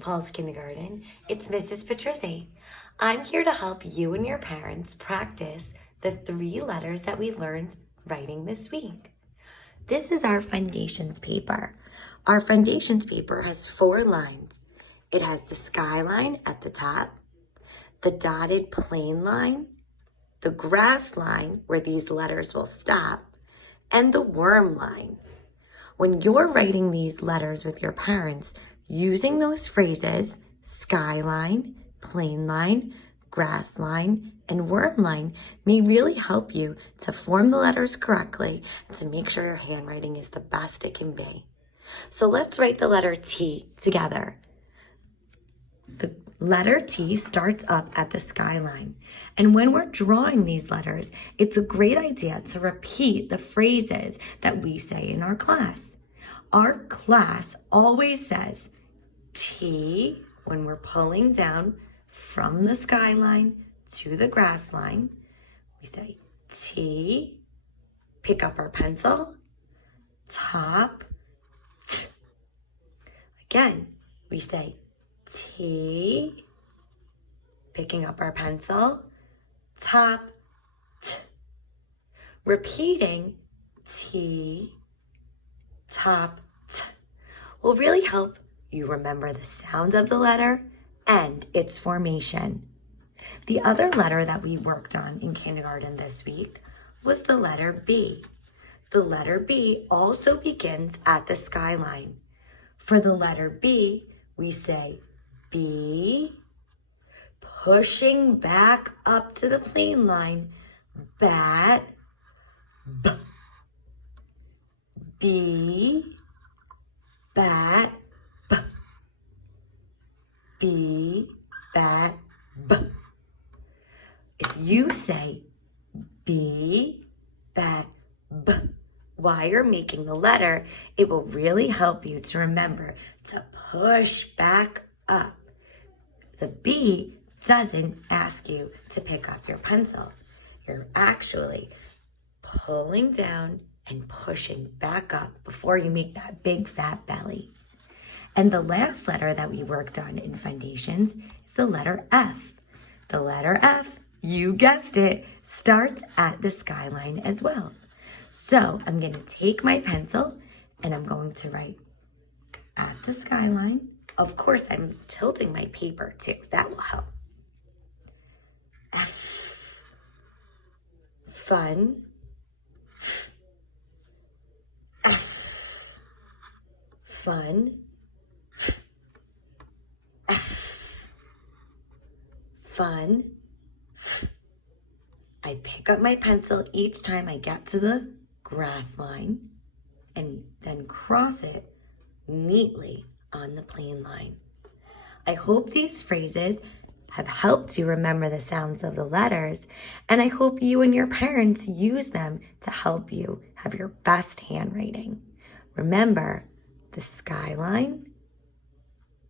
Paul's Kindergarten. It's Mrs. Patrizzi. I'm here to help you and your parents practice the 3 letters that we learned writing this week. This is our Fundations paper. Our Fundations paper has 4 lines. It has the skyline at the top, the dotted plain line, the grass line where these letters will stop, and the worm line. When you're writing these letters with your parents, using those phrases, skyline, plain line, grass line, and worm line may really help you to form the letters correctly and to make sure your handwriting is the best it can be. So let's write the letter T together. The letter T starts up at the skyline. And when we're drawing these letters, it's a great idea to repeat the phrases that we say in our class. Our class always says T when we're pulling down from the skyline to the grass line. We say T, pick up our pencil, top, T. Again, we say T, picking up our pencil, top, T. Repeating T, top, T will really help you remember the sound of the letter and its formation. The other letter that we worked on in kindergarten this week was the letter B. The letter B also begins at the skyline. For the letter B, we say B, pushing back up to the plain line, bat, B. B, bat, B. B, bat, B. If you say B, bat, B while you're making the letter, it will really help you to remember to push back up. The B doesn't ask you to pick up your pencil. You're actually pulling down and pushing back up before you make that big fat belly. And the last letter that we worked on in Fundations is the letter F. The letter F, you guessed it, starts at the skyline as well. So I'm going to take my pencil and I'm going to write at the skyline. Of course, I'm tilting my paper too. That will help. F. Fun. F. Fun. F. Fun. I pick up my pencil each time I get to the grass line and then cross it neatly on the plain line. I hope these phrases have helped you remember the sounds of the letters, and I hope you and your parents use them to help you have your best handwriting. Remember, the skyline,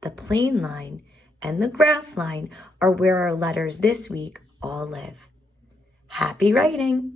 the plain line, and the grass line are where our letters this week all live. Happy writing!